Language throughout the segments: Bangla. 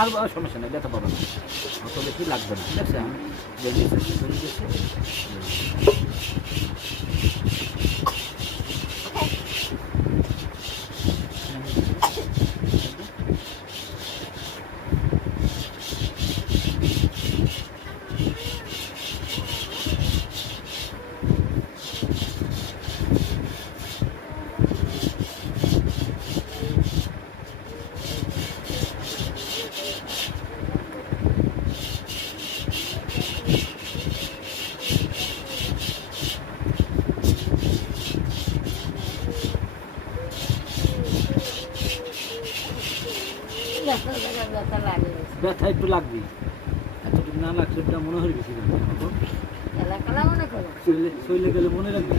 আর সমস্যা নেই ব্যথা পাবে না। অত বেশি লাগবে না ঠিক আছে? আমি ব্যথা একটু লাগবে এতটুকু না লাগছে ওটা মনে হয়ে মনে করো শৈলে গেলে মনে রাখবে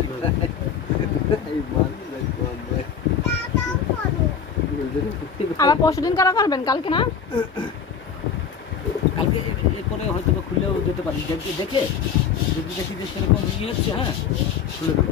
আবার পরশু দিন কারা করবেন? কালকে না? কালকে এরপরে হয়তো বা খুলেও যেতে পারি দেখে দেখে যদি দেখি যে সেরকম ইয়ে হচ্ছে হ্যাঁ? খুলে দেবো।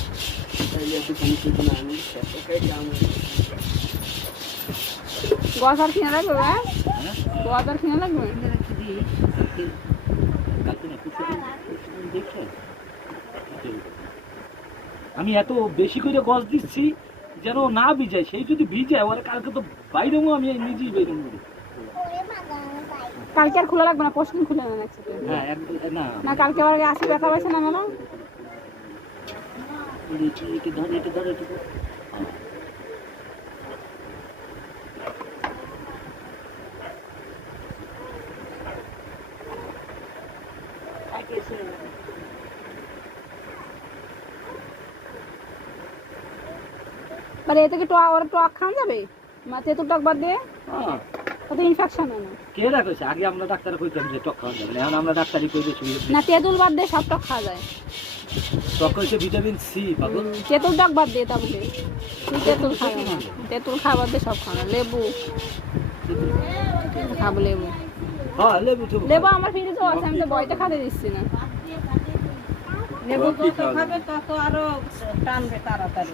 কিনে লাগবে কিনে লাগবে আমি এত বেশি করে গছ দিচ্ছি যেন না ভিজায় সেই যদি ভিজায় ওরা কালকে তো বাইরেও আমি নিজেই বাইরে কালকে আর খোলা লাগবে না দিন খুলে হ্যাঁ না। না কালকে আবার আসি ব্যথা পাইছে না মেলা এটি এটি ধরে এটি ধরে এটি মানে এতে কি টক ওরা টক খান যাবে? মা তেঁতুল টক বাদ দিয়ে? হ্যাঁ। কত ইনফেকশন হয় না। কে রাখেছে আগে আমরা ডাক্তার কইতাম যে টক খাওয়া যাবে না এখন আমরা ডাক্তারই কই দিয়েছি না তেঁতুল বাদ দিয়ে সব টক খাওয়া যায়। টক ভিটামিন সি পাবো তেঁতুল টক বাদ দিয়ে তা বলে তুই তেঁতুল না। তেঁতুল খাবার দিয়ে সব খাওয়া লেবু। খাব লেবু। হ্যাঁ লেবু তো লেবু আমার ফ্রিজেও আছে আমি তো বইতে খাতে দিচ্ছি না। লেবু যত খাবে তত আরও টানবে তাড়াতাড়ি।